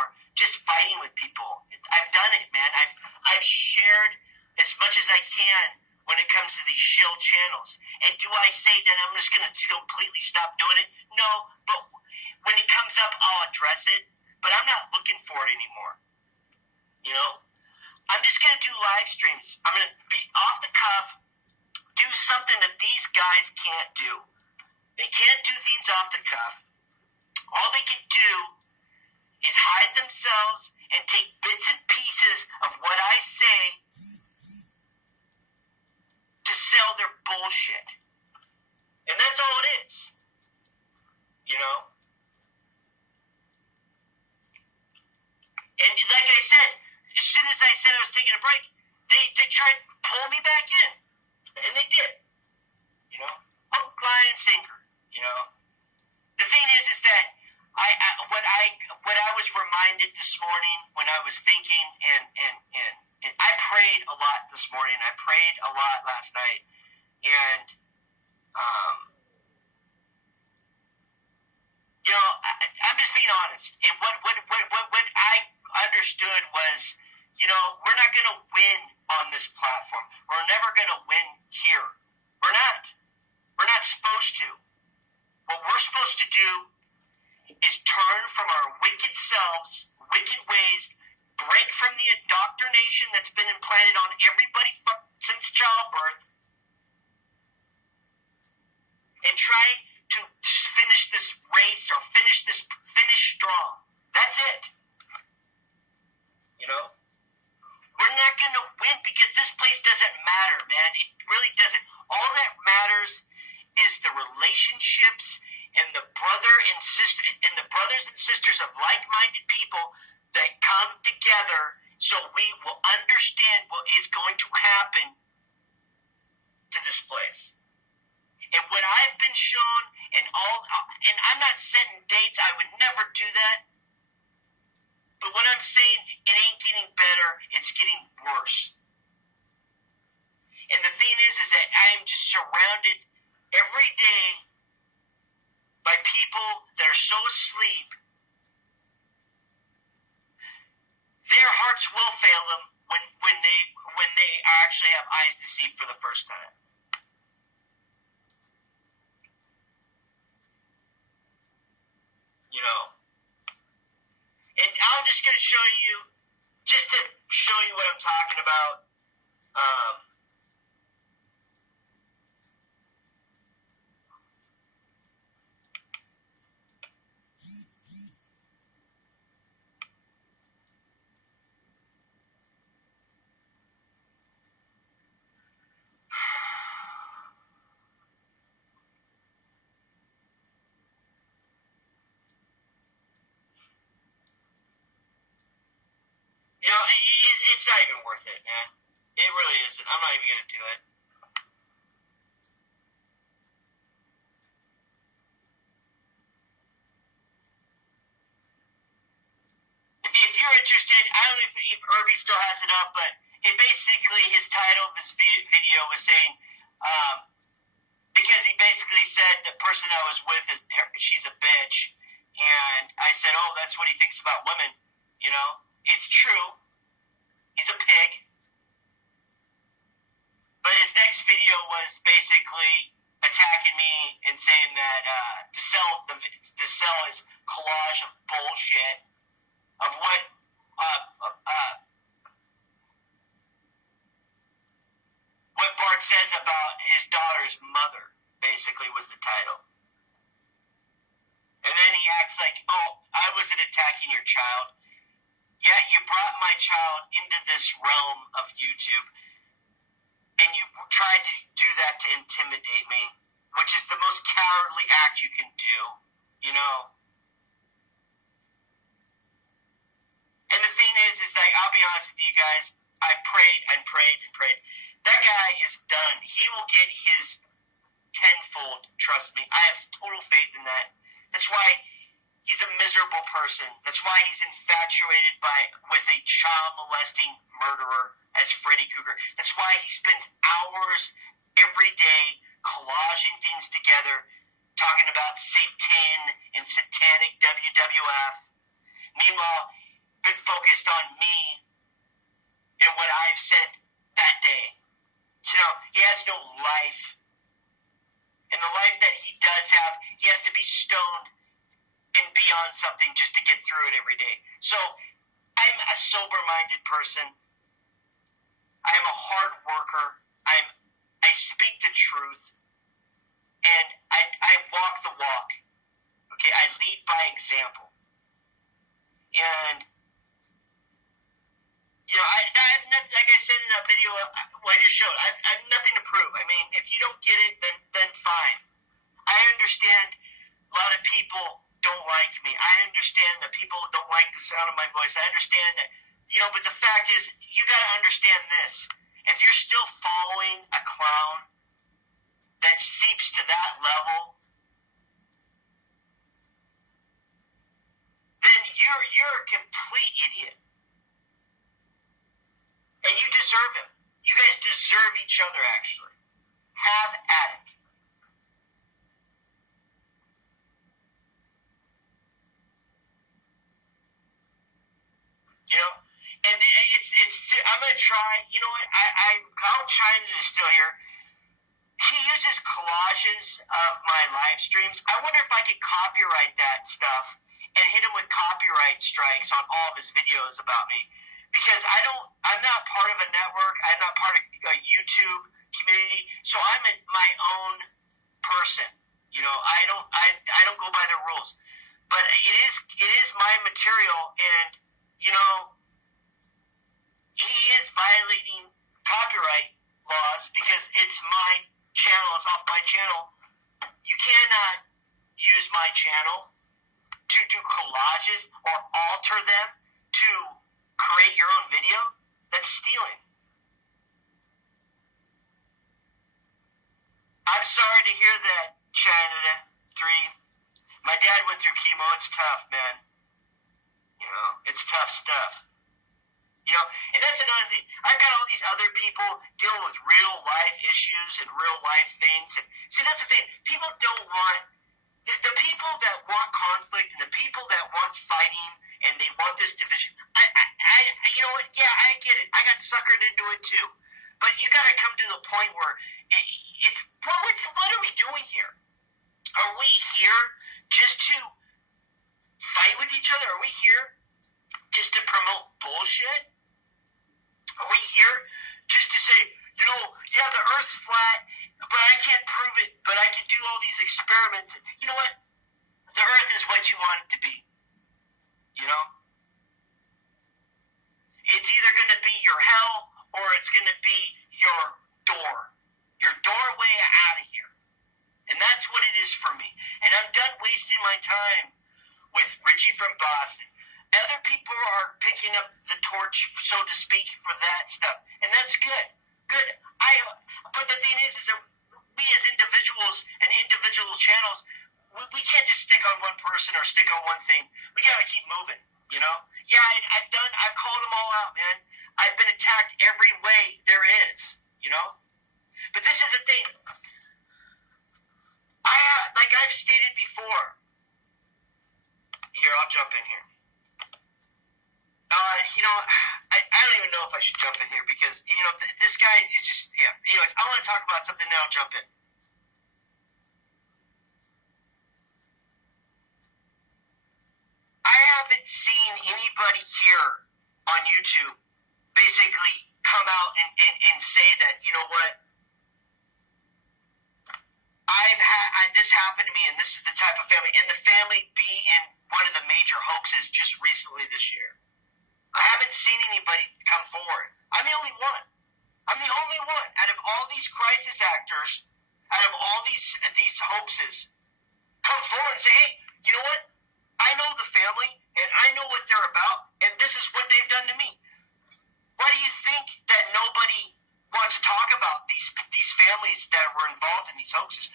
anymore just fighting with people. I've done it, man. I've shared as much as I can when it comes to these shill channels. And do I say that I'm just going to completely stop doing it? No, but when it comes up, I'll address it. But I'm not looking for it anymore. You know? I'm just going to do live streams. I'm going to be off the cuff, do something that these guys can't do. They can't do things off the cuff. All they can do is hide themselves and take bits and pieces of what I say to sell their bullshit. And that's all it is. You know? And like I said, as soon as I said I was taking a break, they tried to pull me back in. And they did. You know? Hook, line, and sinker. You know? The thing is that what I was reminded this morning when I was thinking, and I prayed a lot this morning. I prayed a lot last night. And, you know, I'm just being honest. And what I understood was, you know, we're not going to win on this platform. We're never going to win here. We're not. We're not supposed to. What we're supposed to do is turn from our wicked selves, wicked ways, break from the indoctrination that's been implanted on everybody since childbirth, and try to finish this race or finish strong. That's it. You know? We're not going to win because this place doesn't matter, man. It really doesn't. All that matters is the relationships and the brothers and sisters of like-minded people that come together so we will understand what is going to happen to this place. And what I've been shown and I'm not setting dates, I would never do that. But what I'm saying, it ain't getting better, it's getting worse. And the thing is that I am just surrounded every day by people that are so asleep, their hearts will fail them when they actually have eyes to see for the first time. You know. And I'm just going to show you, just to show you what I'm talking about. You know, it's not even worth it, man. It really isn't. I'm not even going to do it. If you're interested, I don't know if Irby still has it up, but it basically, his title of this video was saying, because he basically said the person I was with, she's a bitch, and I said, oh, that's what he thinks about women, you know? It's true. He's a pig. But his next video was basically attacking me and saying that to sell his collage of bullshit of what Bart says about his daughter's mother, basically, was the title. And then he acts like, oh, I wasn't attacking your child. Yeah, you brought my child into this realm of YouTube, and you tried to do that to intimidate me, which is the most cowardly act you can do, you know? And the thing is that I'll be honest with you guys, I prayed and prayed and prayed. That guy is done. He will get his tenfold, trust me. I have total faith in that. That's why he's a miserable person. That's why he's infatuated with a child-molesting murderer as Freddy Krueger. That's why he spends hours every day collaging things together, talking about Satan and satanic WWF. Meanwhile, been focused on me and what I've said that day. You know, he has no life. And the life that he does have, he has to be stoned and be on something just to get through it every day. So I'm a sober-minded person. I'm a hard worker. I speak the truth. And I walk the walk. Okay, I lead by example. And, you know, like I said in that video I just showed, I have nothing to prove. I mean, if you don't get it, then fine. I understand a lot of people don't like me. I understand that people don't like the sound of my voice. I understand that, you know, but the fact is, you got to understand this. If you're still following a clown that seeps to that level, then you're a complete idiot. And you deserve him. You guys deserve each other, actually. Have at it. You know? And I'm going to try, you know what, I'll try to still here. He uses collages of my live streams. I wonder if I could copyright that stuff and hit him with copyright strikes on all of his videos about me. Because I'm not part of a network. I'm not part of a YouTube community. So I'm my own person. You know, I don't go by the rules. But it is my material, and, you know, he is violating copyright laws because it's my channel. It's off my channel. You cannot use my channel to do collages or alter them to create your own video. That's stealing. I'm sorry to hear that, Canada 3. My dad went through chemo. It's tough, man. You know, it's tough stuff. You know, and that's another thing. I've got all these other people dealing with real life issues and real life things. And see, that's the thing. People don't want the people that want conflict and the people that want fighting and they want this division. You know what? Yeah, I get it. I got suckered into it too. But you got to come to the point where what are we doing here? Are we here just to fight with each other? Are we here just to promote bullshit? Are we here just to say, you know, yeah, the Earth's flat, but I can't prove it, but I can do all these experiments. You know what? The Earth is what you want it to be. You know? It's either going to be your hell or it's going to be your doorway out of here. And that's what it is for me. And I'm done wasting my time with Richie from Boston. Other people are picking up the torch, so to speak, for that stuff. And that's good. Good. But the thing is that we as individuals and individual channels, we can't just stick on one person or stick on one thing. We got to keep moving, you know? Yeah, I've called them all out, man. I've been attacked every way there is, you know? But this is the thing. Like I've stated before. Here, I'll jump in here. You know, I don't even know if I should jump in here because, you know, this guy is just, yeah. Anyways, I want to talk about something, then I'll jump in. I haven't seen anybody here on YouTube basically come out and say that, you know what, this happened to me and this is the type of family, and the family be in one of the major hoaxes just recently this year. I haven't seen anybody come forward. I'm the only one. I'm the only one out of all these crisis actors, out of all these hoaxes, come forward and say, hey, you know what? I know the family, and I know what they're about, and this is what they've done to me. Why do you think that nobody wants to talk about these families that were involved in these hoaxes?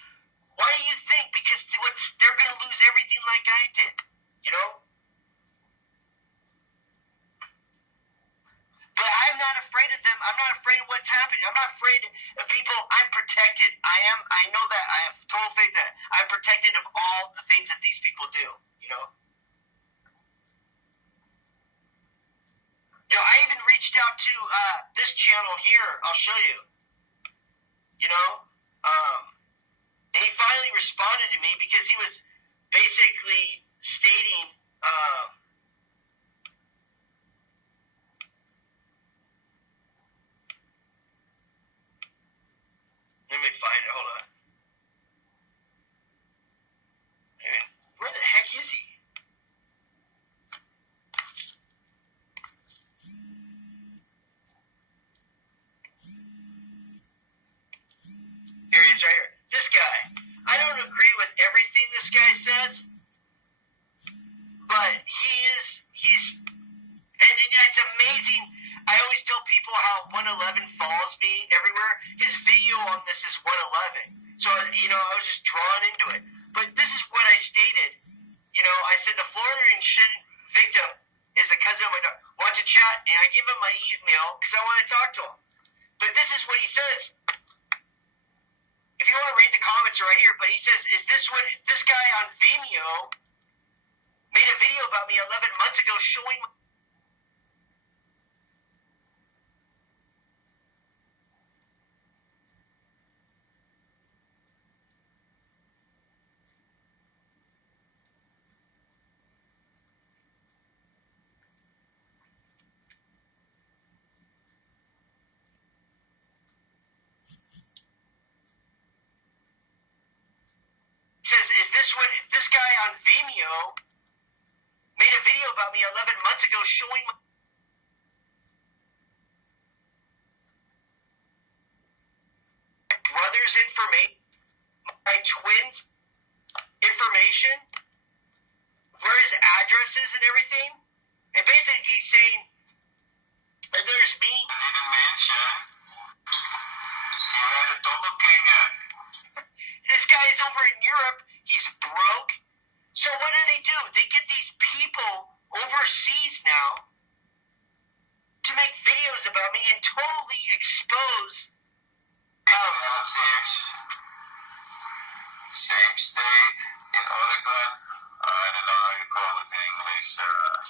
Why do you think? Because they're going to lose everything like I did, you know? But I'm not afraid of them. I'm not afraid of what's happening. I'm not afraid of people. I'm protected. I know that. I have total faith that I'm protected of all the things that these people do, you know? channel here. I'll show you. You know? And he finally responded to me because he was basically stating, let me find it. Hold on. Where the heck is he? Here he is right here. This guy. I don't agree with everything this guy says, but he's, and it's amazing. I always tell people how 111 follows me everywhere. His video on this is 111. So, you know, I was just drawn into it. But this is what I stated. You know, I said the Florida shit victim is the cousin of my daughter. Want to chat? And I give him my email because I want to talk to him. But this is what he says. If you want to read the comments are right here, but he says, is this what this guy on Vimeo made a video about me 11 months ago showing my says, is this what this guy on Vimeo made a video about me 11 months ago showing my brother's information, my twins' information, where his address is and everything? And basically he's saying, and there's me. I didn't mention you had a doppelganger. This guy's over in Europe. He's broke. So what do? They get these people overseas now to make videos about me and totally expose. Same state in Oregon. I don't know how you call it in English. Same.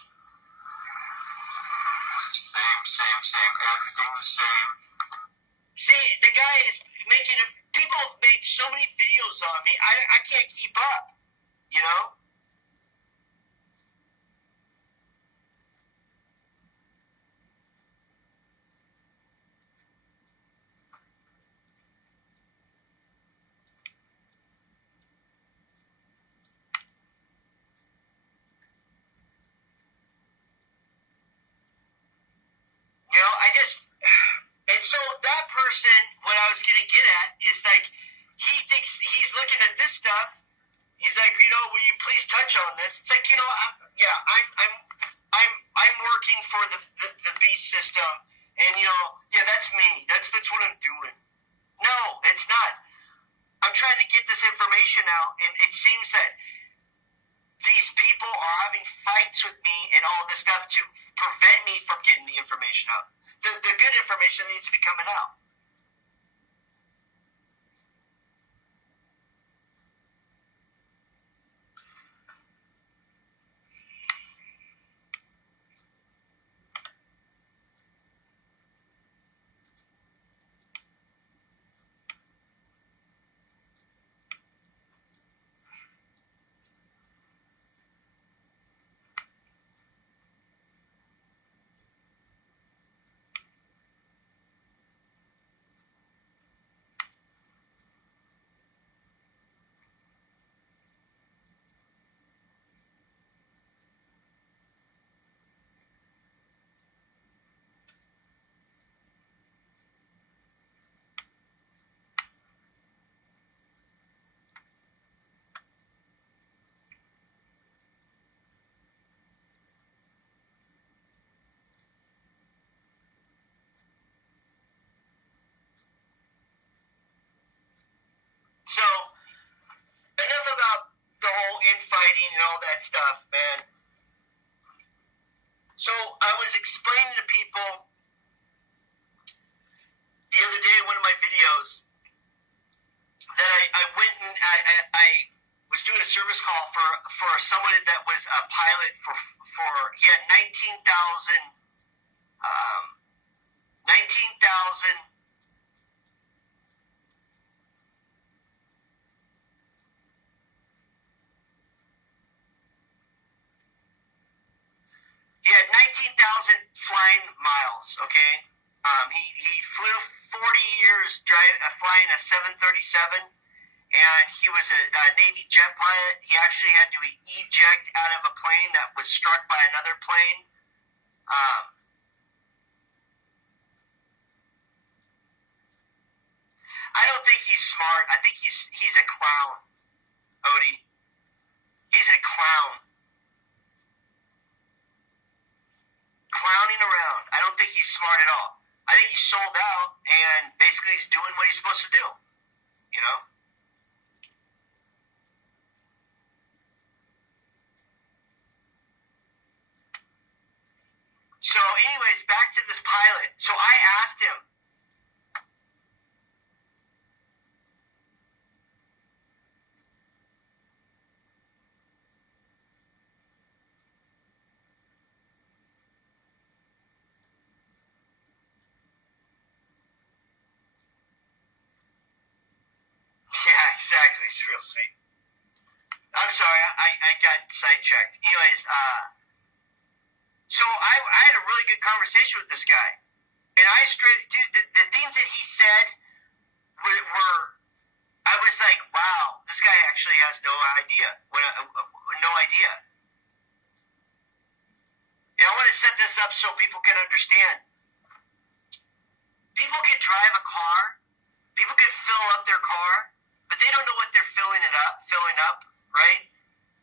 Everything the same. See, the guy is making a. People have made so many videos on me, I can't keep up, you know? You know, and so that person, what I was going to get at is like, he thinks he's looking at this stuff. He's like, you know, will you please touch on this? It's like, you know, I'm working for the beast system, and you know, yeah, that's me. That's what I'm doing. No, it's not. I'm trying to get this information out, and it seems that these people are having fights with me and all this stuff to prevent me from getting the information out. The good information needs to be coming out. So, enough about the whole infighting and all that stuff, man. So, I was explaining to people the other day in one of my videos that I went and I was doing a service call for someone that was a pilot for he had 19,000 He had 19,000 flying miles, okay? He flew 40 years flying a 737, and he was a Navy jet pilot. He actually had to eject out of a plane that was struck by another plane. I don't think he's smart. I think he's a clown, Odie. He's a clown. Clowning around. I don't think he's smart at all. I think he's sold out, and basically he's doing what he's supposed to do. You know? So anyways, back to this pilot. So I asked him, yeah, exactly. It's real sweet. I'm sorry, I got sidetracked. Anyways, so I had a really good conversation with this guy. And the things that he said were I was like, wow, this guy actually has no idea. No idea. And I want to set this up so people can understand. People can drive a car, people can fill up their car, but they don't know what they're filling up, right?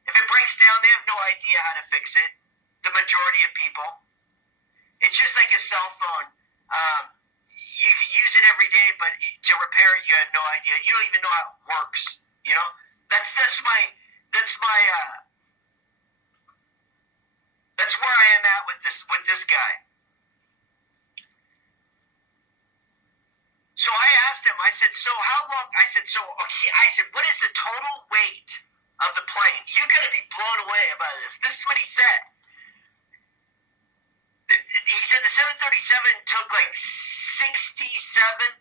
If it breaks down, they have no idea how to fix it. The majority of people. It's just like a cell phone. You can use it every day, but to repair it, you have no idea. You don't even know how it works. You know, that's where I am at with this guy. So I asked him. I said, so how long? I said, what is the total weight of the plane? You're gonna be blown away about this. This is what he said. He said the 737 took like 67,000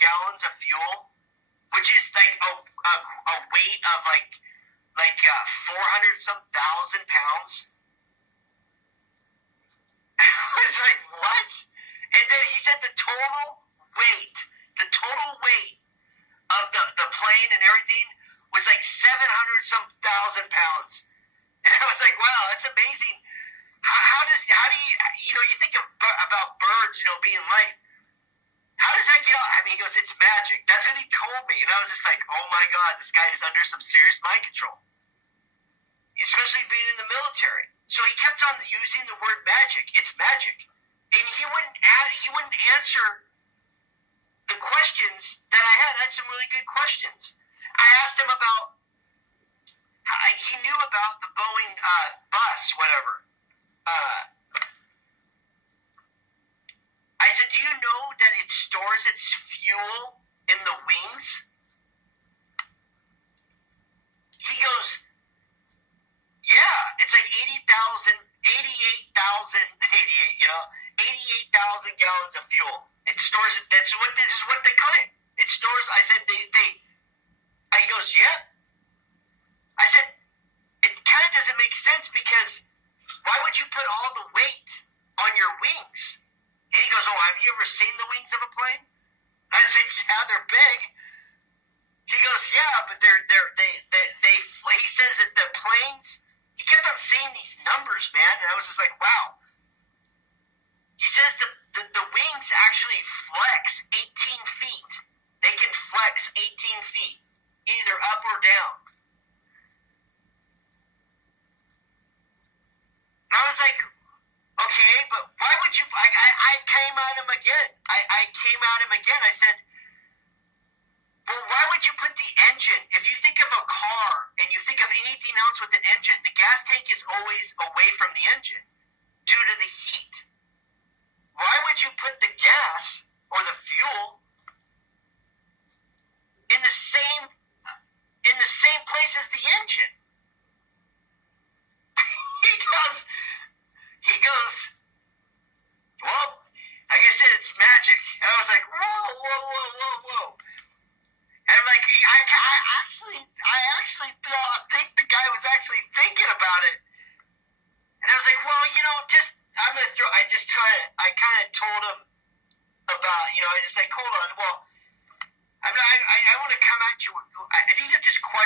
gallons of fuel, which is like a weight of like 400 some thousand pounds. I was like, what? And then he said the total weight of the plane and everything was like 700 some thousand pounds. And I was like, wow, that's amazing. How do you you think about birds, being light. How does that get out? I mean, he goes, it's magic. That's what he told me. And I was just like, oh my God, this guy is under some serious mind control. Especially being in the military. So he kept on using the word magic. It's magic. And he wouldn't answer the questions that I had. I had some really good questions. I asked him about, he knew about the Boeing bus, whatever. I said, do you know that it stores its fuel in the wings? He goes, yeah, it's like 88,000 gallons of fuel. It stores it. This is what they claim. It stores, I said, he goes, yeah. I said, it kind of doesn't make sense because why would you put all the weight on your wings? And he goes, oh, have you ever seen the wings of a plane? I said, yeah, they're big. He goes, yeah, but he says that the planes, he kept on saying these numbers, man, and I was just like, wow. He says the wings actually flex 18 feet. They can flex 18 feet, either up or down. And I was like, okay, but why would you, I came at him again. I came at him again. I said, well, why would you put the engine, if you think of a car and you think of anything else with an engine, the gas tank is always away from the engine due to the heat. Why would you put the gas or the fuel in the same place as the engine? He goes, well, like I said, it's magic. I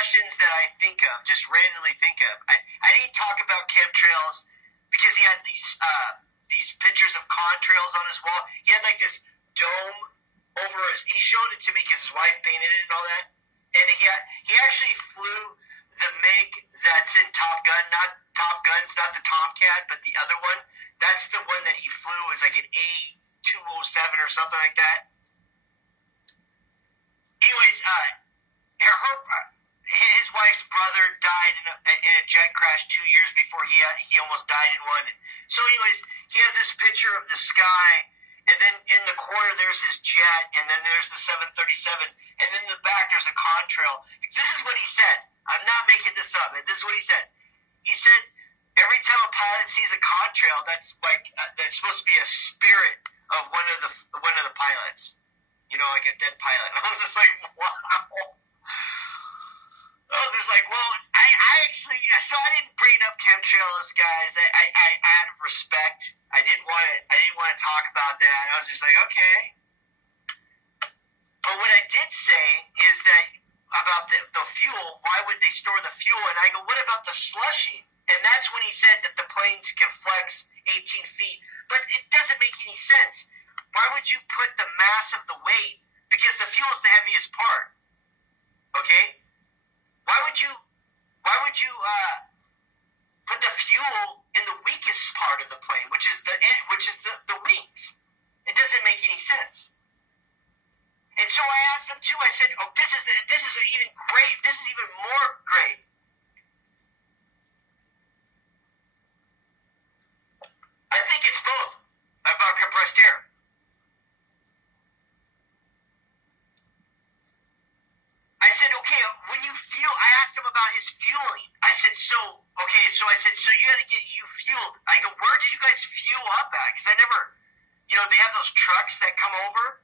discussions that I think of, just randomly think of. I didn't talk about chemtrails because he had these pictures of contrails on his wall. He had like this dome over he showed it to me because his wife painted it and all that. And he actually flew the MiG that's in Top Gun, not Top Gun's not the Tomcat, but the other one. That's the one that he flew. It was like an A207 or something like that. Anyways, his wife's brother died in a jet crash 2 years before he almost died in one. So anyways, he has this picture of the sky, and then in the corner there's his jet, and then there's the 737, and then in the back there's a contrail. This is what he said. I'm not making this up. This is what he said. He said every time a pilot sees a contrail, that's like that's supposed to be a spirit of one of the pilots. You know, like a dead pilot. I was just like, wow. I was just like, well, I actually, so I didn't bring up chemtrails, guys. I out of respect, I didn't want to talk about that. I was just like, okay. But what I did say is that about the fuel, why would they store the fuel? And I go, what about the slushing? And that's when he said that the planes can flex 18 feet. But it doesn't make any sense. Why would you put the mass of the weight? Because the fuel is the heaviest part. Okay? Why would you put the fuel in the weakest part of the plane, which is the wings? It doesn't make any sense. And so I asked him too. I said, "Oh, this is even great. This is even more great." I think it's both about compressed air. I said, okay, when you fuel, I asked him about his fueling. I said, so you had to get you fueled. I go, where did you guys fuel up at? Because I never, they have those trucks that come over.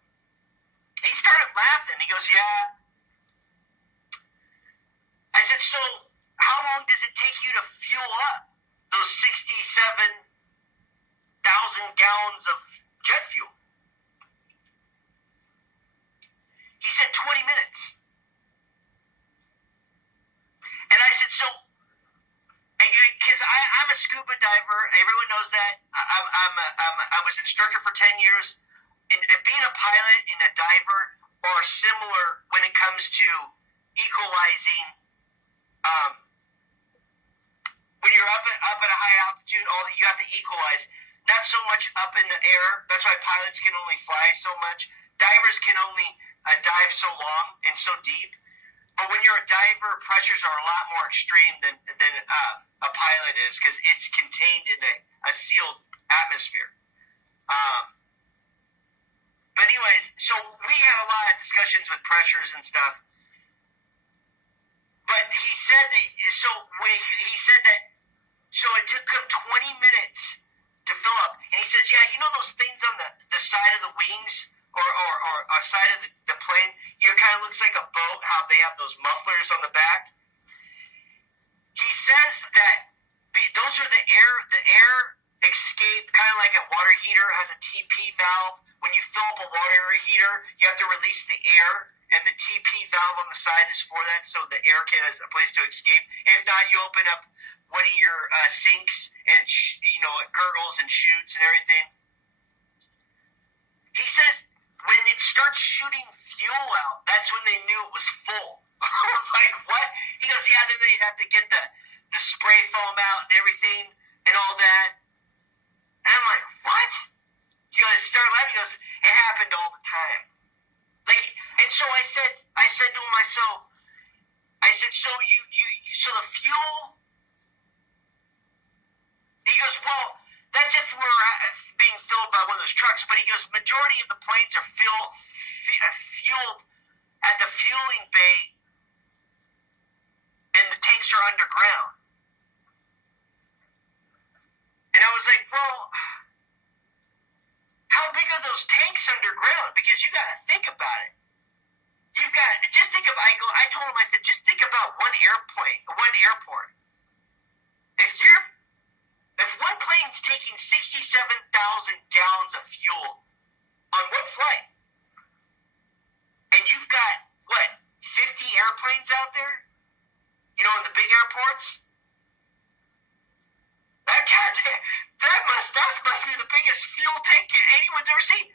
He started laughing. He goes, yeah. I said, so how long does it take you to fuel up those 67,000 gallons of jet fuel? He said 20 minutes. And I said, so, because I'm a scuba diver, everyone knows that. I was an instructor for 10 years. And being a pilot and a diver are similar when it comes to equalizing. When you're up at a high altitude, you have to equalize. Not so much up in the air. That's why pilots can only fly so much. Divers can only dive so long and so deep. But when you're a diver, pressures are a lot more extreme than a pilot is because it's contained in a sealed atmosphere. But anyways, so we had a lot of discussions with pressures and stuff. But he said that, so it took him 20 minutes to fill up. And he says, yeah, those things on the side of the wings or side of the plane, it kind of looks like a boat, how they have those mufflers on the back. He says that those are the air escape, kind of like a water heater has a TP valve. When you fill up a water heater, you have to release the air, and the TP valve on the side is for that, so the air has a place to escape. If not, you open up one of your sinks, and it gurgles and shoots and everything. He says when it starts shooting fuel out, that's when they knew it was full. I was like, what? He goes, yeah, then they'd have to get the spray foam out and everything and all that. And I'm like, what? He goes, started laughing. He goes, it happened all the time. And so I said to myself, so so the fuel. He goes, well, that's if we're being filled by one of those trucks. But he goes, majority of the planes are fueled at the fueling bay, and the tanks are underground. And I was like, well, how big are those tanks underground? Because you got to think about it. I told him, I said, just think about one airport. If one plane's taking 67,000 gallons of fuel on one flight, and you've got, 50 airplanes out there? in the big airports. That must be the biggest fuel tank anyone's ever seen.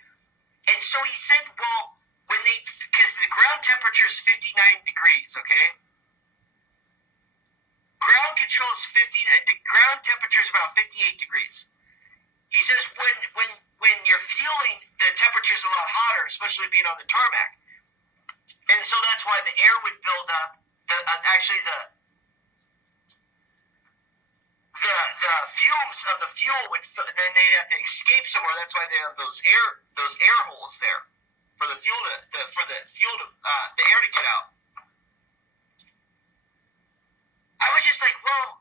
And so he said, well, because the ground temperature is 59 degrees, okay? Ground control is the ground temperature is about 58 degrees. He says when you're fueling, the temperature is a lot hotter, especially being on the tarmac. And so that's why the air would build up. The fumes of the fuel then they'd have to escape somewhere. That's why they have those air holes there for the fuel the air to get out. I was just like, well,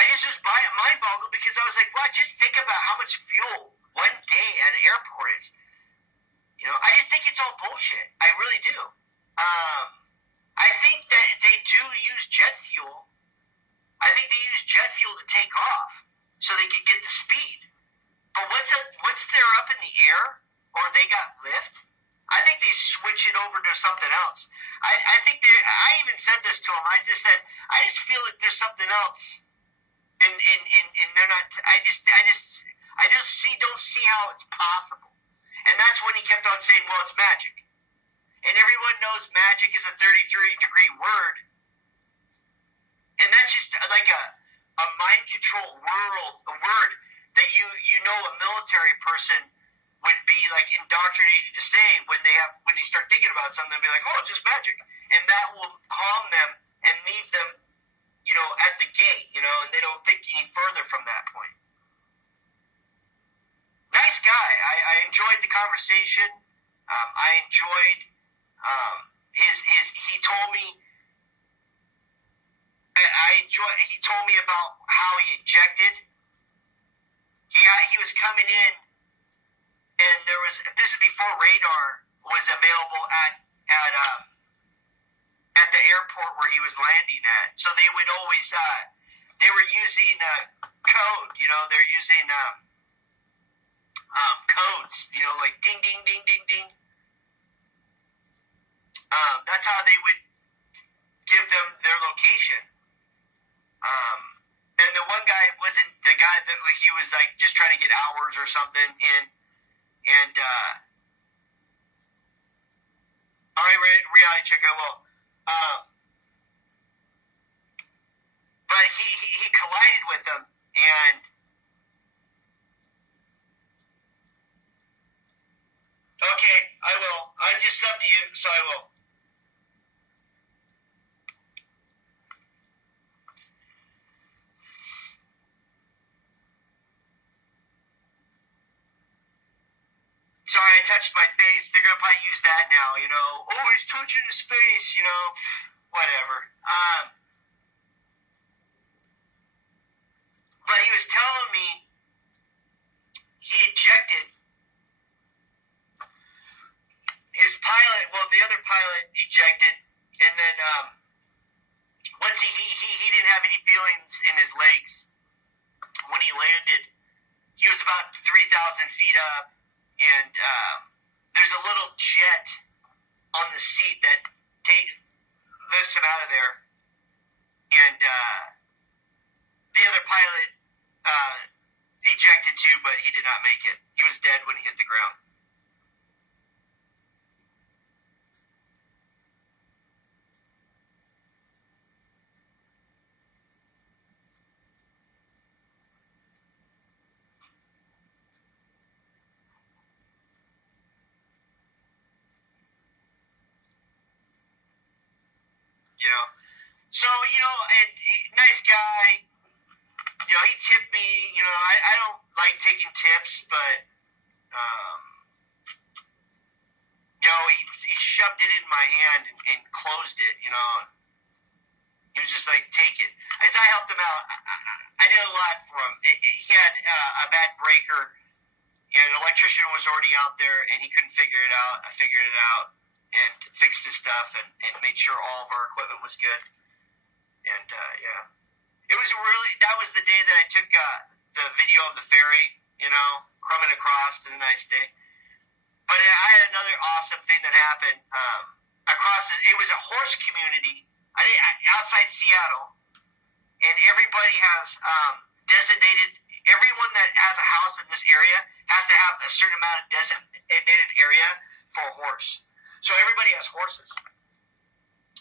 I just was mind-boggled because I was like, well, just think about how much fuel one day at an airport is. I just think it's all bullshit. I really do. I think that they do use jet fuel. I think they use jet fuel to take off so they can get the speed. But once they're up in the air or they got lift, I think they switch it over to something else. I think I even said this to them. I just said, I just feel like there's something else, and they're not. I don't see how it's possible. And that's when he kept on saying, well, it's magic. And everyone knows magic is a 33-degree word. And that's just like a mind control word that you a military person would be like indoctrinated to say when they start thinking about something, they'll be like, oh, it's just magic. And that will calm them and leave them, at the gate, and they don't think any further from that point. Nice guy. I enjoyed the conversation. I enjoyed he told me he told me about how he injected. He was coming in, and this is before radar was available at the airport where he was landing at. So they would always they were using code, they're using codes, like ding, ding, ding, ding, ding. That's how they would give them their location. And the one guy wasn't the guy that he was like just trying to get hours or something. And all right, reality check, I will. But he collided with them, and okay, I will. I just subbed to you, so I will. Sorry, I touched my face. They're going to probably use that now, Oh, he's touching his face, whatever. But he was telling me he ejected his pilot. Well, the other pilot ejected, and then once he didn't have any feelings in his legs when he landed. He was about 3,000 feet up. And there's a little jet on the seat that lifts him out of there. And the other pilot ejected too, but he did not make it. He was dead when he hit the ground. So, nice guy. He tipped me. I don't like taking tips, but, he shoved it in my hand and closed it, He was just like, take it. As I helped him out, I did a lot for him. He had a bad breaker, and an electrician was already out there, and he couldn't figure it out. I figured it out and fixed his stuff and made sure all of our equipment was good. And, it was that was the day that I took the video of the ferry, coming across to the nice day. But I had another awesome thing that happened. I crossed it. it was a horse community outside Seattle, and everybody has designated. Everyone that has a house in this area has to have a certain amount of designated area for a horse. So everybody has horses.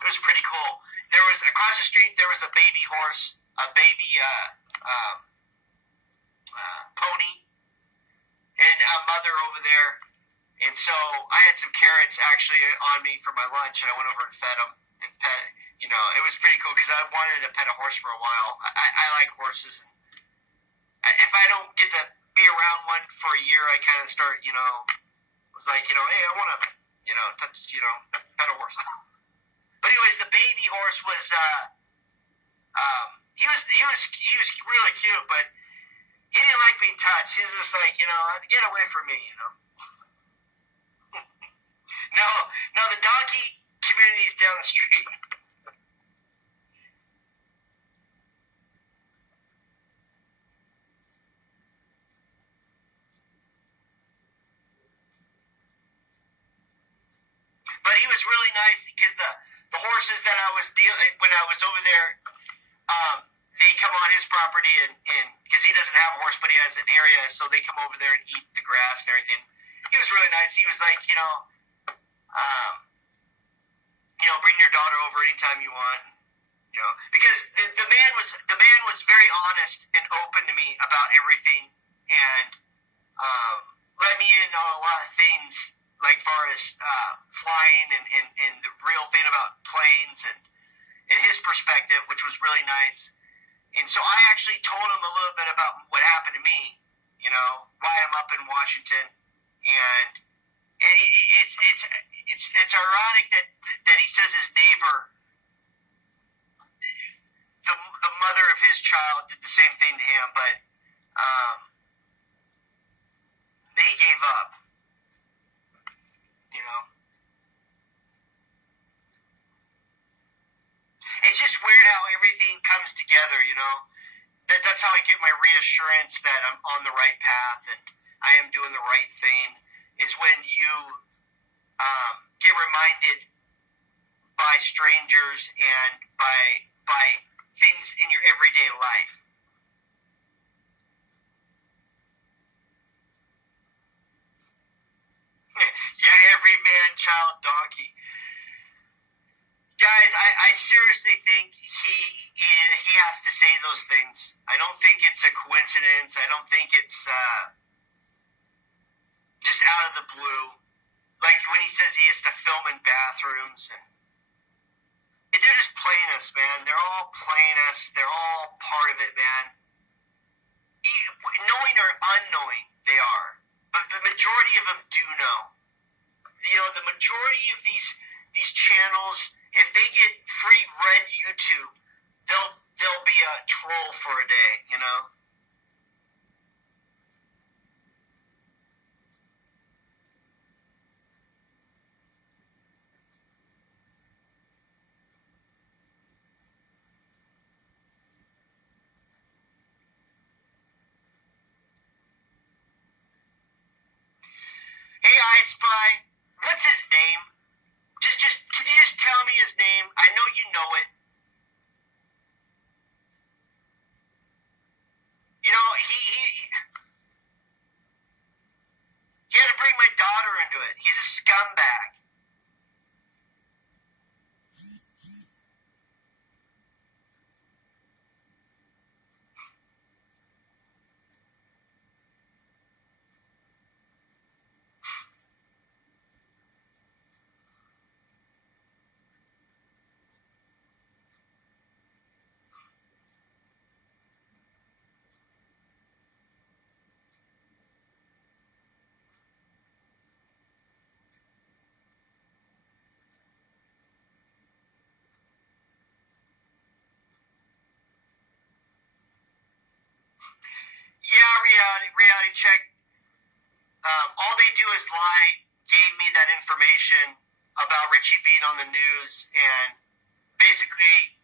It was pretty cool. There was across the street. There was a baby horse, a baby pony, and a mother over there. And so I had some carrots actually on me for my lunch, and I went over and fed them. And it was pretty cool because I wanted to pet a horse for a while. I like horses. And if I don't get to be around one for a year, I kind of start, was like, hey, I want to, pet a horse. But anyways, the baby horse was, he was really cute, but he didn't like being touched. He was just like, get away from me, No, the donkey community is down the street. But he was really nice because the horses that I was dealing when I was over there, they come on his property and because he doesn't have a horse, but he has an area, so they come over there and eat the grass and everything. He was really nice. He was like, bring your daughter over anytime you want. Because the man was very honest and open to me about everything, and let me in on a lot of things, like far as flying and the real thing about planes and his perspective, which was really nice. And so I actually told him a little bit about what happened to me, why I'm up in Washington, and it's ironic that he says his neighbor, the mother of his child, did the same thing to him, but they gave up. It's just weird how everything comes together. That's how I get my reassurance that I'm on the right path and I am doing the right thing. Is when you get reminded by strangers and by things in your everyday life. Yeah, every man, child, donkey. Guys, I seriously think he has to say those things. I don't think it's a coincidence. I don't think it's just out of the blue. Like when he says he has to film in bathrooms. And they're just playing us, man. They're all playing us. They're all part of it, man. Knowing or unknowing, they are. But the majority of them do know. The majority of these channels, if they get free red YouTube, they'll be a troll for a day, Hey, I Spy, what's his name? Can you just tell me his name? I know you know it. He had to bring my daughter into it. He's a scumbag. Yeah, reality check. All they do is lie. Gave me that information about Richie being on the news, and basically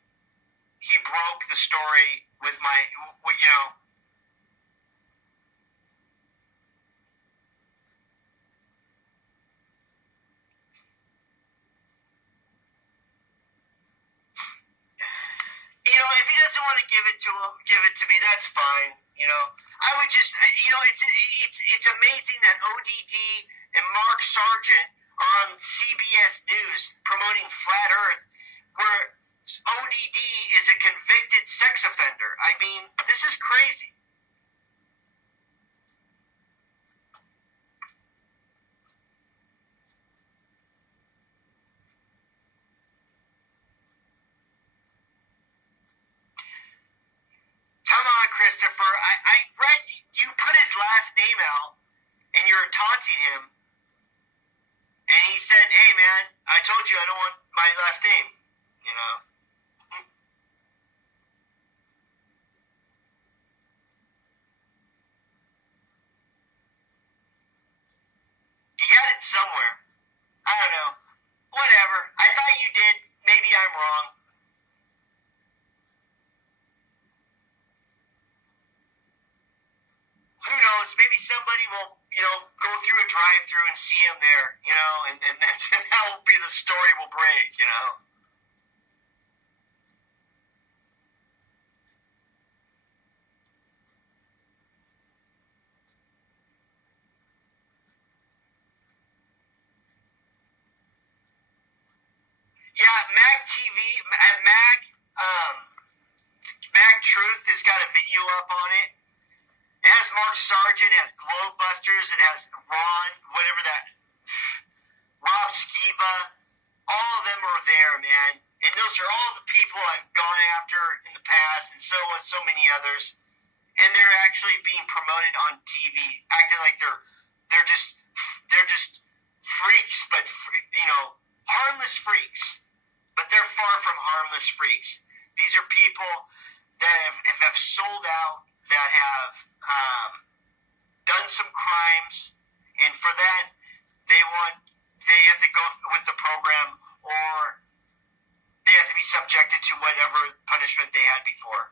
he broke the story with my, give it to him, give it to me. That's fine. I would just, it's amazing that ODD and Mark Sargent are on CBS News promoting Flat Earth, where ODD is a convicted sex offender. I mean, this is crazy. Come on, Christopher. I read you put his last name out, and you're taunting him. And he said, "Hey, man, I told you I don't want my last name." You got it somewhere. I don't know. Whatever. I thought you did. Maybe I'm wrong. Who knows? Maybe somebody will, go through a drive-through and see him there, and then that will be the story will break, Yeah, Mag Truth has got a video up on it. It has Mark Sargent, it has Globebusters, it has Rob Skiba. All of them are there, man. And those are all the people I've gone after in the past, and so many others. And they're actually being promoted on TV, acting like they're just freaks, but harmless freaks. But they're far from harmless freaks. These are people that have sold out, that have done some crimes, and for that they have to go with the program, or they have to be subjected to whatever punishment they had before.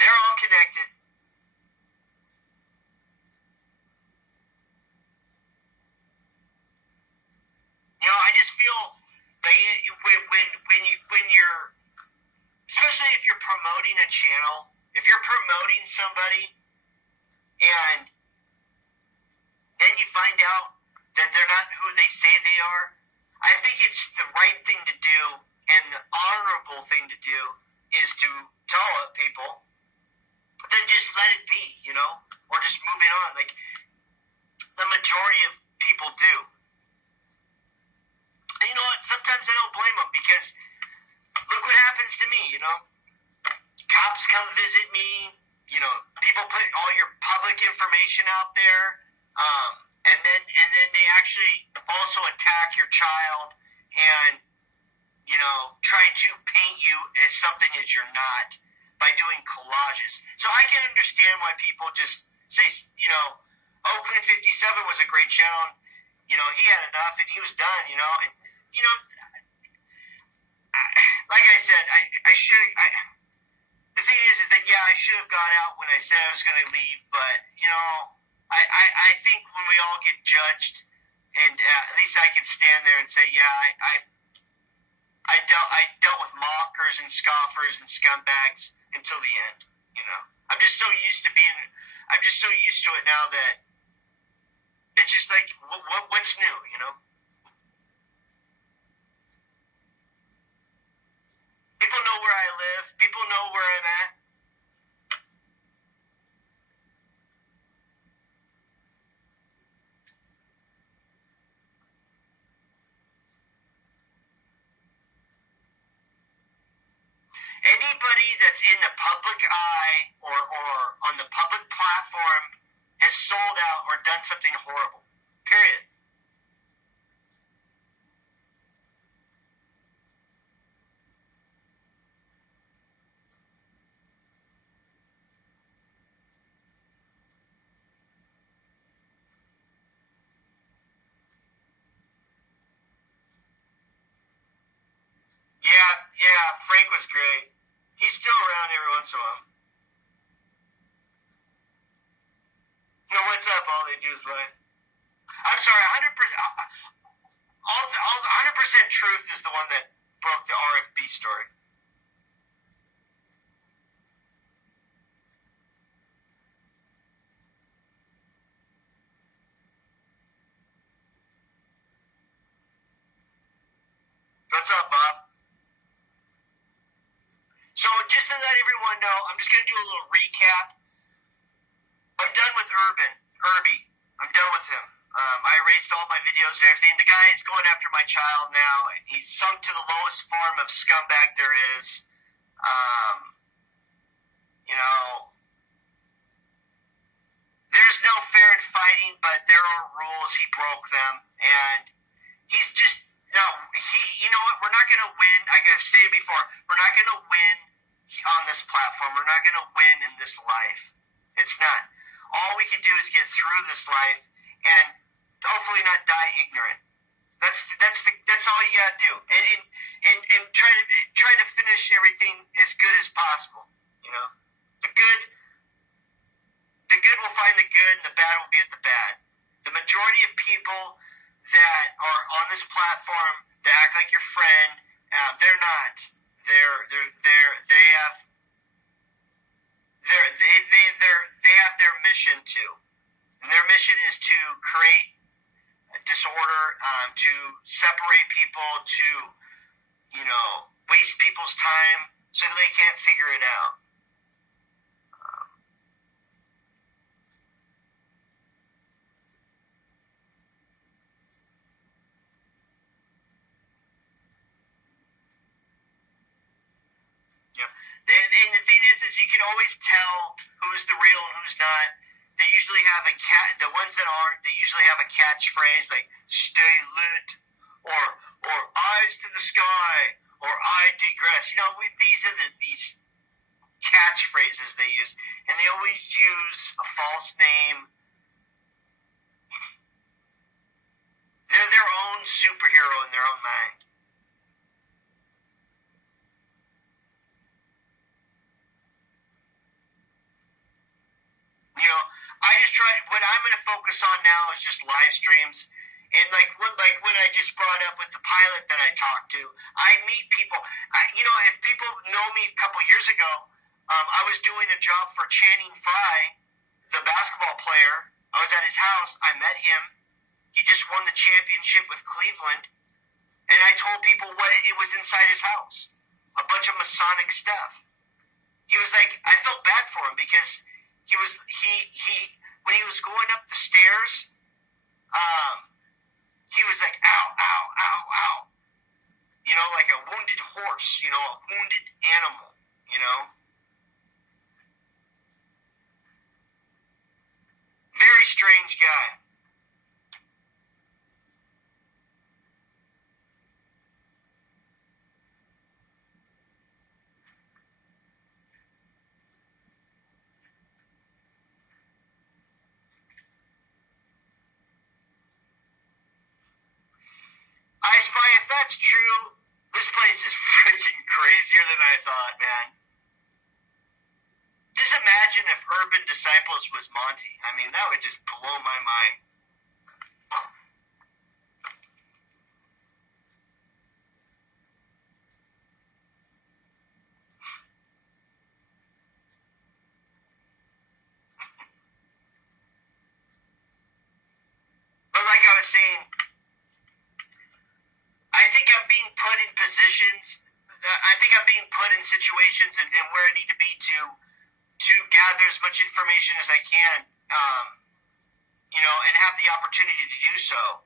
They're all connected. I just feel like when you're, especially if you're promoting a channel, if you're promoting somebody, and then you find out that they're not who they say they are, I think it's the right thing to do, and the honorable thing to do is to tell people, then just let it be, or just moving on, like the majority of people do. And you know what? Sometimes I don't blame them, because look what happens to me, Cops come visit me, people put all your public information out there, and then they actually also attack your child and, try to paint you as something that you're not by doing collages. So I can understand why people just say, Oakland 57 was a great channel. He had enough and he was done, and, like I said, the thing is that, yeah, I should have got out when I said I was going to leave, but, I think when we all get judged, and at least I can stand there and say, yeah, I dealt with mockers and scoffers and scumbags until the end, I'm just so used to it now that it's just like, what's new, People know where I live. People know where I'm at. Anybody that's in the public eye or on the public platform has sold out or done something horrible. Period. Frank was great. He's still around every once in a while. No, what's up? All they do is lie. I'm sorry, 100%. All 100% truth is the one that broke the RFB story. What's up, Bob? So just to let everyone know, I'm just going to do a little recap. I'm done with Irby. I'm done with him. I erased all my videos and everything. The guy is going after my child now. He's sunk to the lowest form of scumbag there is. You know, there's no fair in fighting, but there are rules. He broke them, and he's just no. You know what? We're not going to win. Like I've stated before, we're not going to win on this platform. We're not going to win in this life. It's not. All we can do is get through this life and hopefully not die ignorant. That's all you gotta do, and try to finish everything as good as possible. You know, the good will find the good, and the bad will be at the bad. The majority of people that are on this platform that act like your friend, they're not. They have their mission too, and their mission is to create disorder, to separate people, to waste people's time so that they can't figure it out. And the thing is you can always tell who's the real and who's not. They usually have the ones that aren't, they usually have a catchphrase like "stay lit" or "eyes to the sky" or "I digress." You know, these are these catchphrases they use, and they always use a false name. They're their own superhero in their own mind. You know, what I'm going to focus on now is just live streams. And like when I just brought up with the pilot that I talked to, I meet people. If people know me a couple years ago, I was doing a job for Channing Frye, the basketball player. I was at his house. I met him. He just won the championship with Cleveland. And I told people what it was inside his house. A bunch of Masonic stuff. He was like, I felt bad for him because he when he was going up the stairs, he was like, ow, ow, ow, ow. You know, like a wounded horse, a wounded animal, Very strange guy. I Spy, if that's true, this place is freaking crazier than I thought, man. Just imagine if Urban Disciples was Monty. I mean, that would just blow my mind. But like I was saying, I think I'm being put in positions. I think I'm being put in situations and where I need to be to gather as much information as I can, and have the opportunity to do so.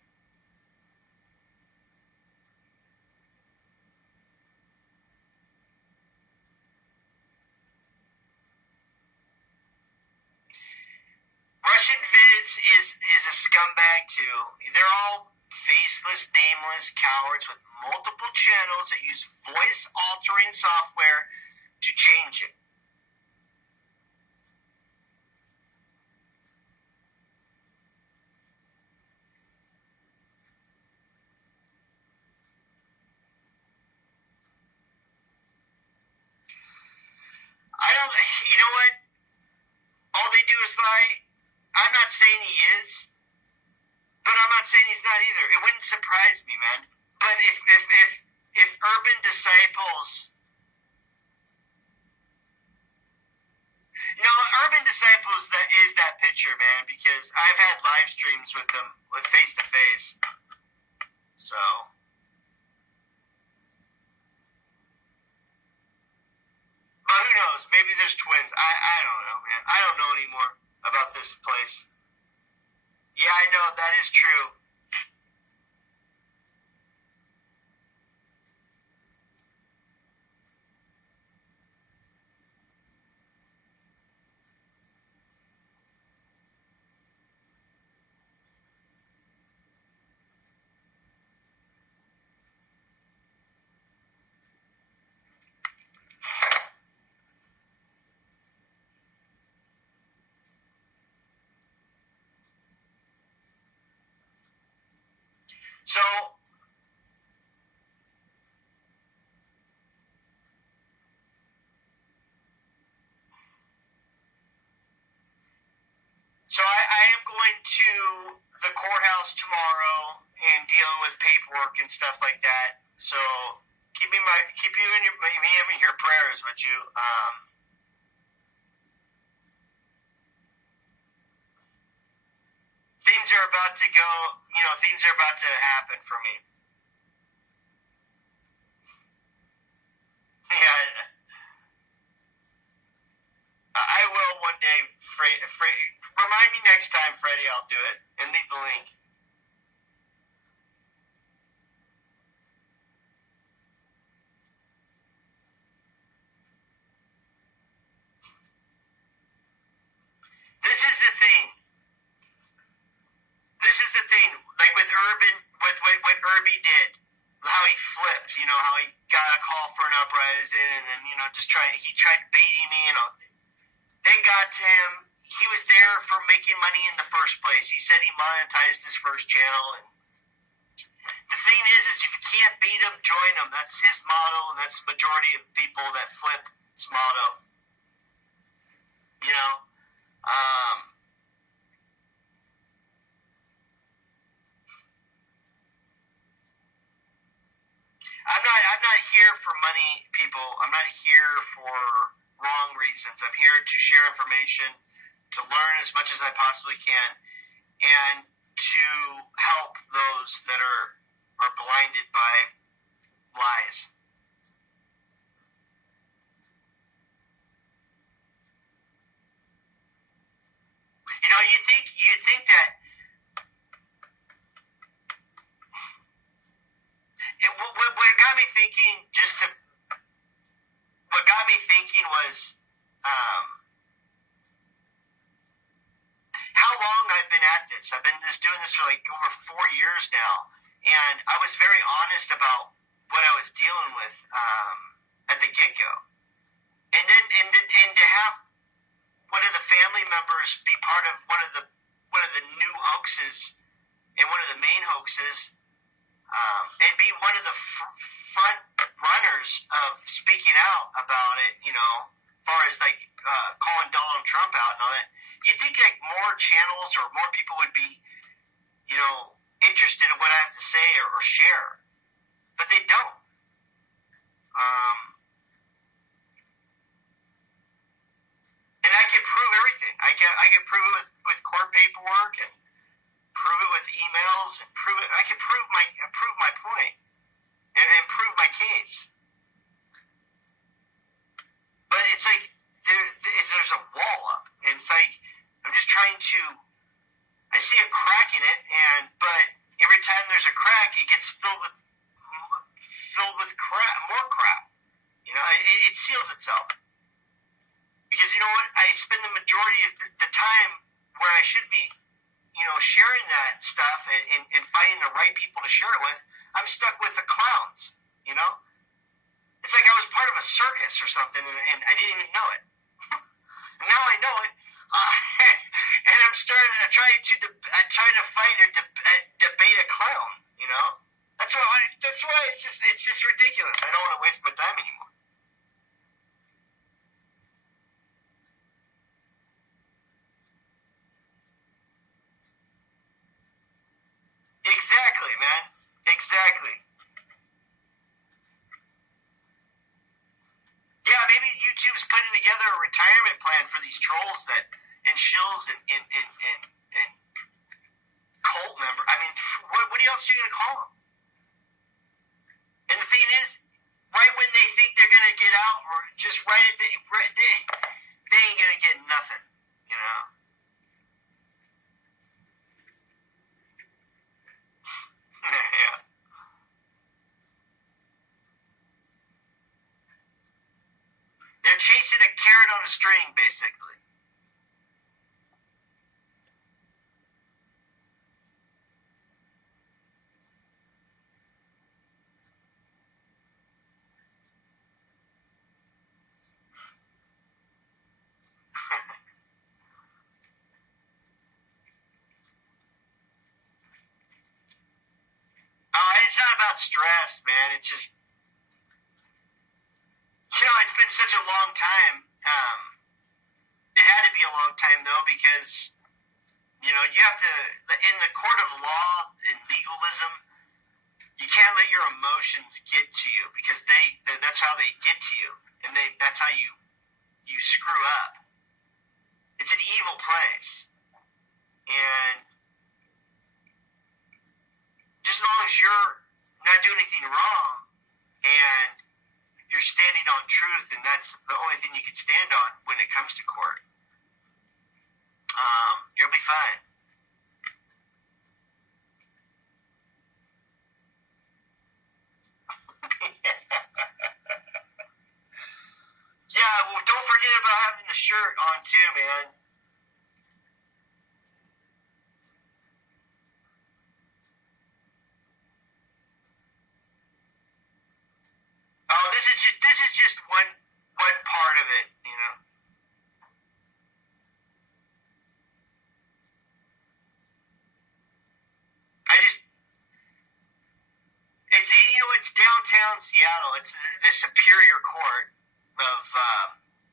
Russian Vids is a scumbag too. They're all faceless, nameless cowards with multiple channels that use voice-altering software to change it. not either. It wouldn't surprise me, man. But if Urban Disciples, Urban Disciples, that is that picture, man. Because I've had live streams with them, with face to face. So. But who knows? Maybe there's twins. I don't know, man. I don't know anymore about this place. Yeah, I know. That is true. So, I am going to the courthouse tomorrow and dealing with paperwork and stuff like that. So keep me in your prayers, would you? Things are about to go. Things are about to happen for me. Yeah, I will one day. Remind me next time, Freddie. I'll do it and leave the link. This is the thing. Like with Urban, with what Irby did, how he flipped. How he got a call for an uprising, and then he tried baiting me, and all. They got to him. He was there for making money in the first place. He said he monetized his first channel. And the thing is if you can't beat him, join him. That's his motto, and that's the majority of people that flip his motto. I'm not here for money, people. I'm not here for wrong reasons. I'm here to share information, to learn as much as I possibly can, and to help those that are blinded by lies. You think that what got me thinking was how long I've been at this. I've been doing this for like over 4 years now, and I was very honest about what I was dealing with at the get-go, and to have one of the family members be part of one of the new hoaxes and one of the main hoaxes, and be one of the front runners of speaking out about it, as far as like calling Donald Trump out and all that. You'd think like more channels or more people would be, interested in what I have to say or share, but they don't. And I can prove everything. I can prove it with court paperwork and prove it with emails and prove it. I can prove my point and prove my case. But it's like there's a wall up, and it's like I'm just trying to. I see a crack in it, but every time there's a crack, it gets filled with crap, more crap. It seals itself. Because you know what? I spend the majority of the time where I should be, sharing that stuff and finding the right people to share it with. I'm stuck with the clowns. It's like I was part of a circus or something, and I didn't even know it. And now I know it, and I'm starting to try to fight or debate a clown. That's why it's just ridiculous. I don't want to waste my time anymore. Exactly. else are you going to call them? And the thing is, right when they think they're going to get out, or just right at they ain't going to get nothing, you know? Yeah. They're chasing a carrot on a string, basically. It's not about stress, man. It's just, it's been such a long time. It had to be a long time, though, because, you have to, in the court of law and legalism, you can't let your emotions get to you, because that's how they get to you, and that's how you screw up. It's an evil place. And just as long as you're not doing anything wrong and you're standing on truth, and that's the only thing you can stand on when it comes to court, you'll be fine. Yeah, well, don't forget about having the shirt on too, man. Oh, this is just one part of it, it's downtown Seattle. It's the Superior Court of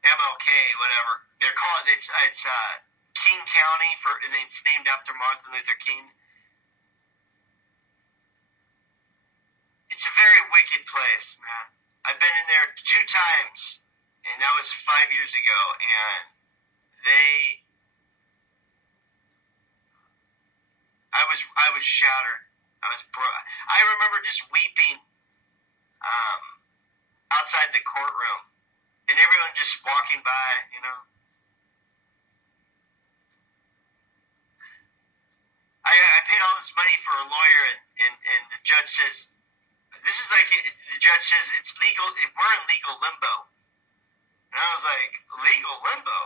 MLK, whatever they're called. It's King County and it's named after Martin Luther King. It's a very wicked place, man. I've been in there 2 times, and that was 5 years ago, and I was shattered. I remember just weeping outside the courtroom, and everyone just walking by, I paid all this money for a lawyer, and the judge says, the judge says it's legal, we're in legal limbo. And I was like, legal limbo?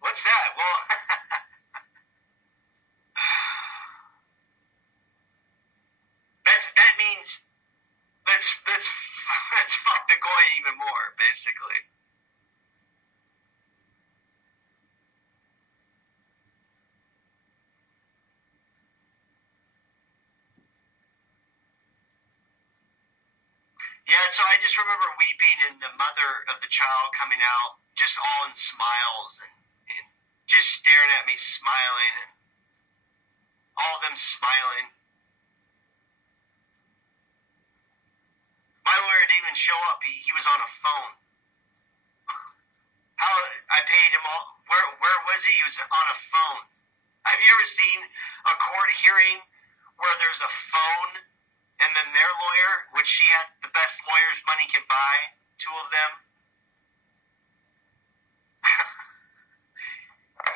What's that? Well, that means let's fuck the goy even more, basically. Yeah, so I just remember weeping, and the mother of the child coming out, just all in smiles, and just staring at me, smiling, and all of them smiling. My lawyer didn't even show up. He was on a phone. How I paid him all. Where was he? He was on a phone. Have you ever seen a court hearing where there's a phone and then their lawyer, which she had the best lawyers money can buy, 2 of them?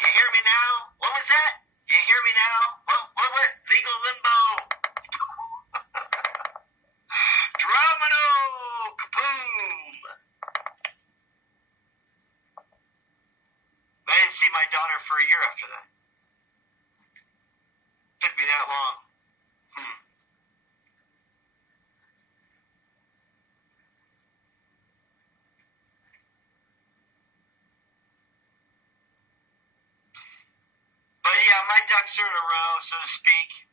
You hear me now? What was that? You hear me now? What? Legal limbo. Dramino! Kaboom! I didn't see my daughter for a year after that. Took me that long. But yeah, my ducks are in a row, so to speak.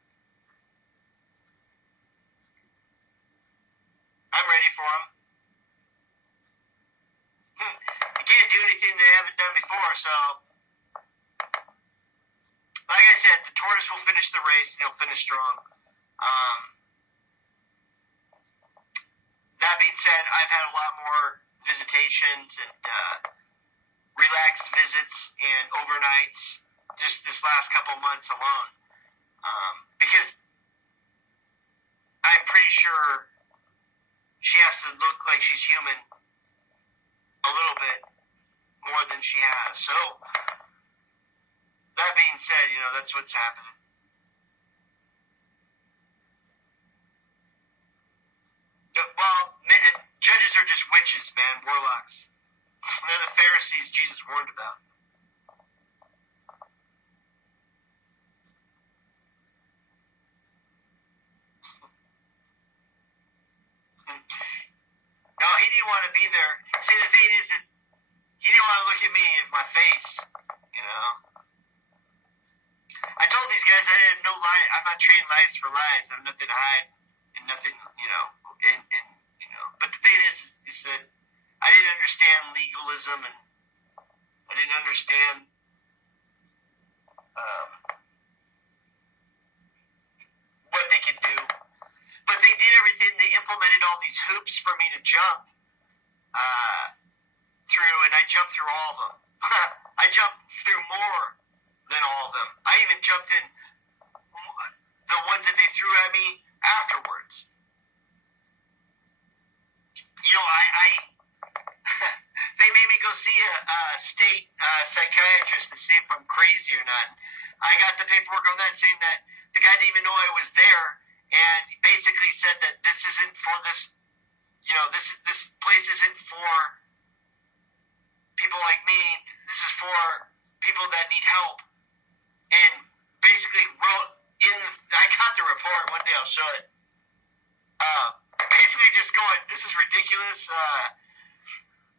I'm ready for them. I can't do anything they haven't done before, so like I said, the tortoise will finish the race, and he'll finish strong. That being said, I've had a lot more visitations and relaxed visits and overnights just this last couple months alone. Because her, she has to look like she's human a little bit more than she has. So, that being said, that's what's happening. Well, judges are just witches, man, warlocks. They're the Pharisees Jesus warned about. No, he didn't want to be there. See, the thing is that he didn't want to look at me in my face, I told these guys I didn't know lie. I'm not trading lies for lies. I have nothing to hide and nothing, But the thing is that I didn't understand legalism and I didn't understand what they could do. But they did everything. They implemented all these hoops for me to jump through, and I jumped through all of them. I jumped through more than all of them. I even jumped in the ones that they threw at me afterwards. They made me go see a state psychiatrist to see if I'm crazy or not. I got the paperwork on that saying that the guy didn't even know I was there, and he basically said that this isn't for this, this place isn't for people like me. This is for people that need help. And basically wrote in, I got the report, one day I'll show it. Basically just going, this is ridiculous.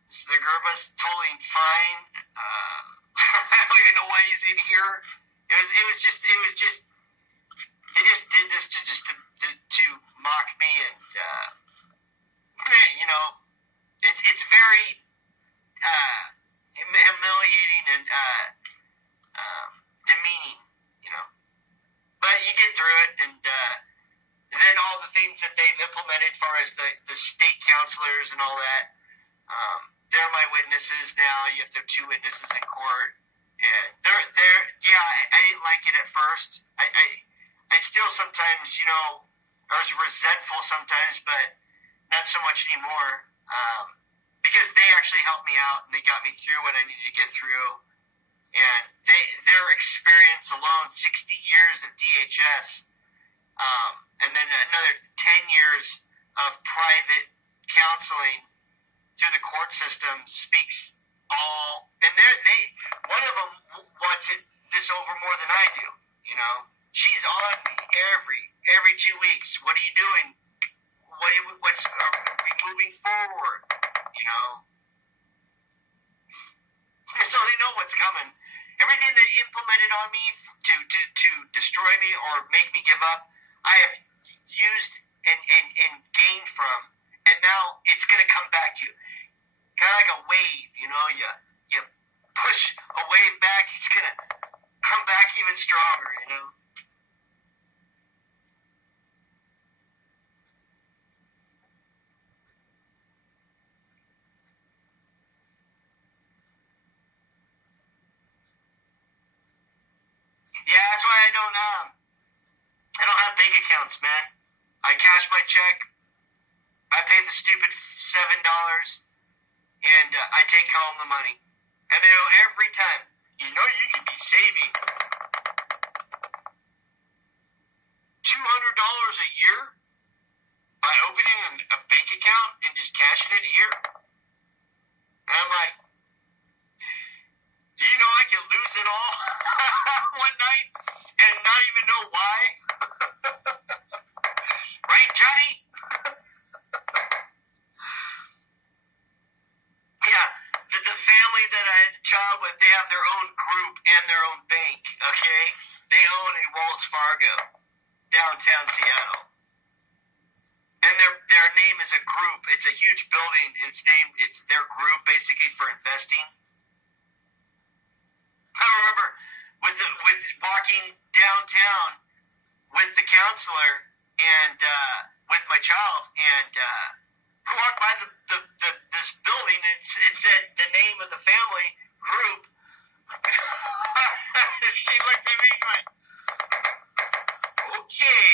The Gerba's totally fine. I don't even know why he's in here. It was just they just did this to mock me, and it's very humiliating and demeaning, But you get through it, and then all the things that they've implemented as far as the state counselors and all that, they're my witnesses now. You have to have 2 witnesses in court. And I didn't like it at first. I still sometimes, I was resentful sometimes, but not so much anymore. Because they actually helped me out and they got me through what I needed to get through. And their experience alone, 60 years of DHS, and then another 10 years of private counseling through the court system speaks all. And one of them wants this over more than I do. She's on me every 2 weeks. What are you doing? Are we moving forward? So they know what's coming. Everything they implemented on me to destroy me or make me give up, I have used and gained from, and now it's going to come back to you. Kind of like a wave, you push a wave back, it's going to come back even stronger, Yeah, that's why I don't have bank accounts, man. I cash my check. I pay the stupid $7, and I take home the money. And they know every time, you could be saving $200 a year by opening a bank account and just cashing it here. And I'm like, do you know I can lose it all one night and not even know why? Right, Johnny? Yeah, the family that I had a child with, they have their own group and their own bank, okay? They own a Wells Fargo, downtown Seattle. And their name is a group. It's a huge building. It's their group basically for investing. I remember with walking downtown with the counselor and with my child, and we walked by this building, and it said the name of the family group. She looked at me and went, okay.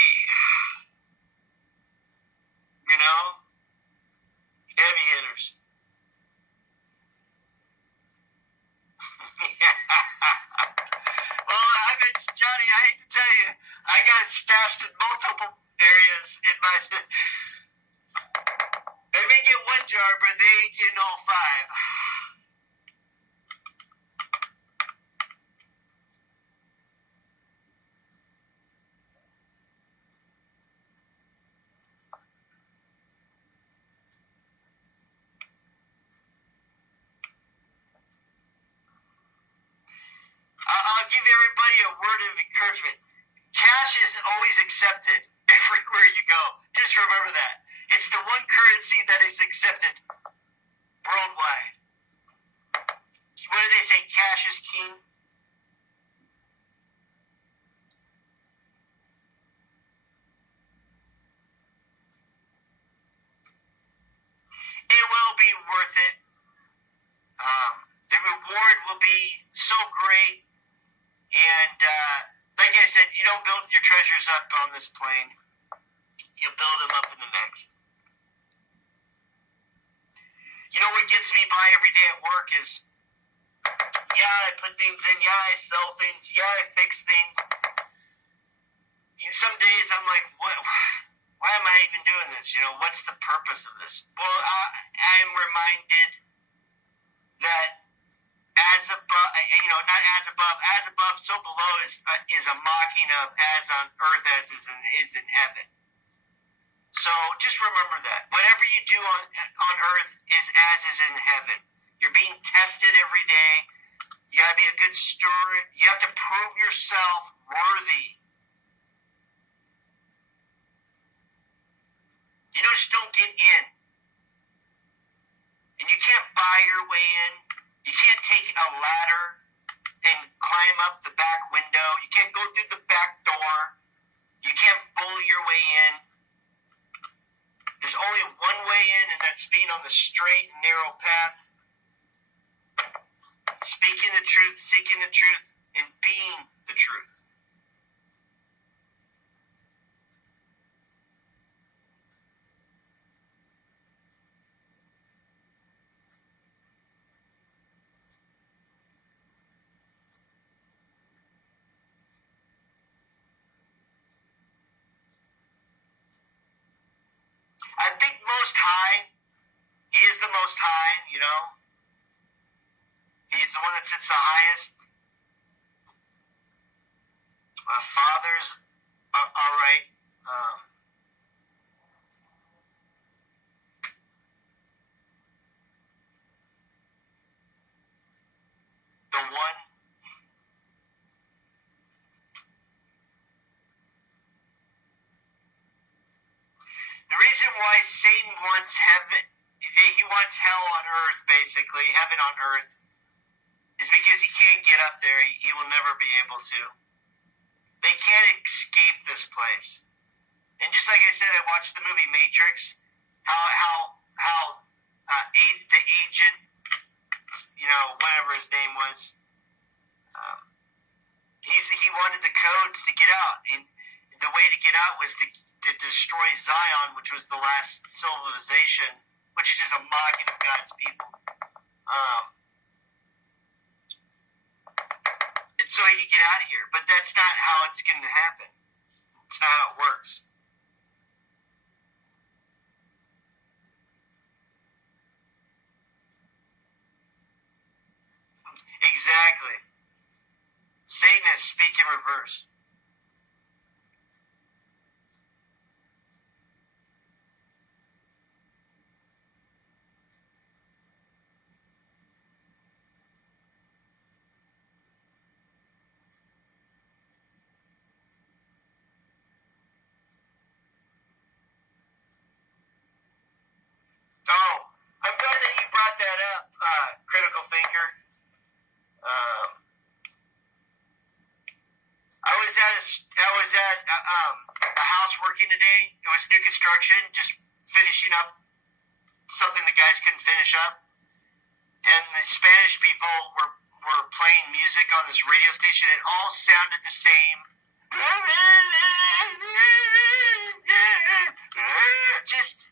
in multiple areas in my. They may get one jar, but they ain't getting all five. I'll give everybody a word of encouragement. Cash is always accepted everywhere you go. Just remember that. It's the one currency that is accepted worldwide. What do they say? Cash is king. It will be worth it. The reward will be so great. And like I said, you don't build your treasures up on this plane. You build them up in the next. You know what gets me by every day at work is, yeah, I put things in, yeah, I sell things, yeah, I fix things. And some days I'm like, what? Why am I even doing this? You know, what's the purpose of this? Well, I'm reminded that as above, you know, not as above, so below is a mocking of as on earth as is in heaven. So just remember that. Whatever you do on earth is as is in heaven. You're being tested every day. You gotta be a good steward. You have to prove yourself worthy. You just don't get in. And you can't buy your way in. You can't take a ladder and climb up the back window. You can't go through the back door. You can't bully your way in. There's only one way in, and that's being on the straight and narrow path. Speaking the truth, seeking the truth, and being the truth. I think Most High, He is the Most High, you know. He's the one that sits the highest. Fathers are right. The one. The reason why Satan wants heaven, he wants hell on earth, basically, heaven on earth, is because he can't get up there. He will never be able to. They can't escape this place. And just like I said, I watched the movie Matrix, how the agent, you know, whatever his name was, he wanted the codes to get out. And the way to get out was to destroy Zion, which was the last civilization, which is just a mocking of God's people. And so he could get out of here. But that's not how it's going to happen. It's not how it works. Exactly. Satan has speak in reverse. Oh, I'm glad that you brought that up, critical thinker. I was at a house working today. It was new construction, just finishing up something the guys couldn't finish up. And the Spanish people were playing music on this radio station. It all sounded the same. Just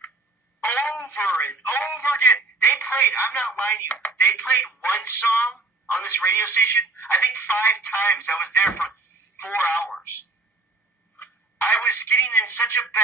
over and over again. They played, I'm not lying to you, they played one song on this radio station, I think 5 times. I was there